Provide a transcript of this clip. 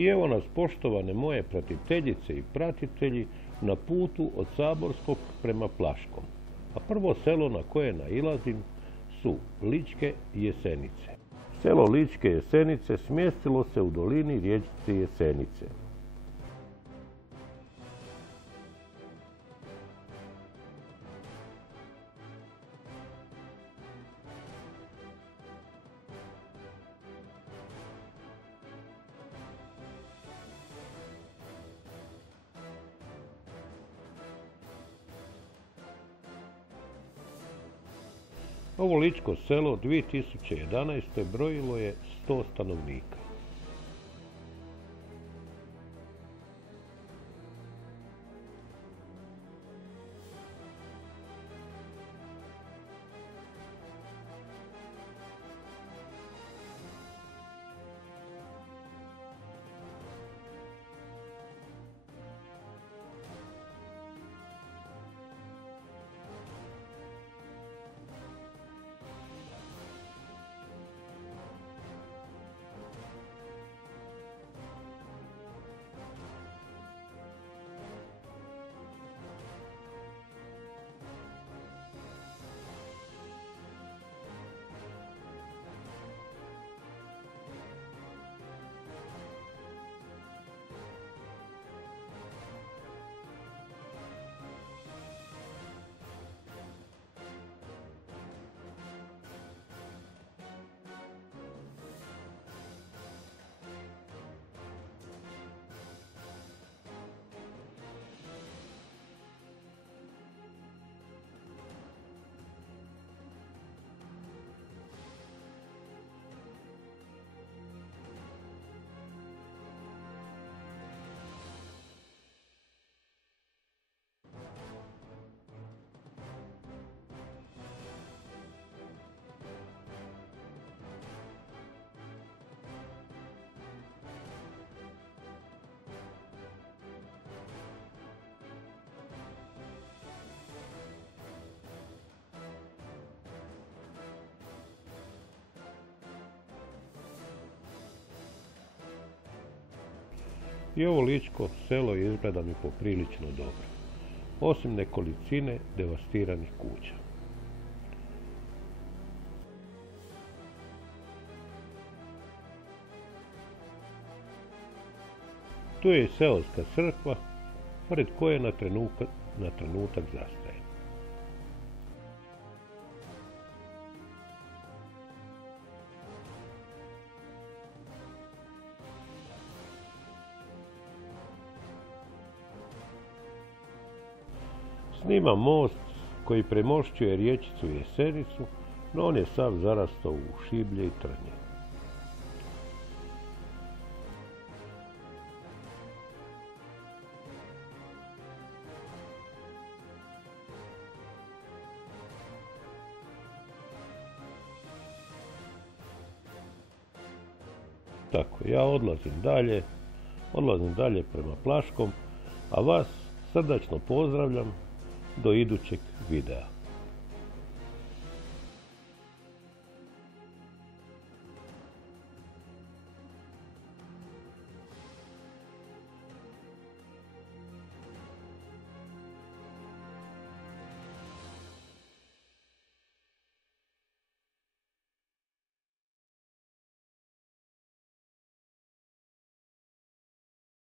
I evo nas, poštovane moje pratiteljice i pratitelji, na putu od Saborskog prema Plaškom. A prvo selo na koje nailazim su Ličke Jesenice. Selo Ličke Jesenice smjestilo se u dolini riječice Jesenice. Ovo ličko selo 2011. brojilo je 100 stanovnika. I ovo ličko selo izgleda mi poprilično dobro, osim nekolicine devastiranih kuća. Tu je i seoska crkva, pored koje na trenutak zastaje. Snimam most koji premošćuje riječicu Jesenicu, no on je sav zarastao u šiblje i trnje. Tako, ja odlazim dalje prema Plaškom, a vas srdačno pozdravljam do idućeg videa.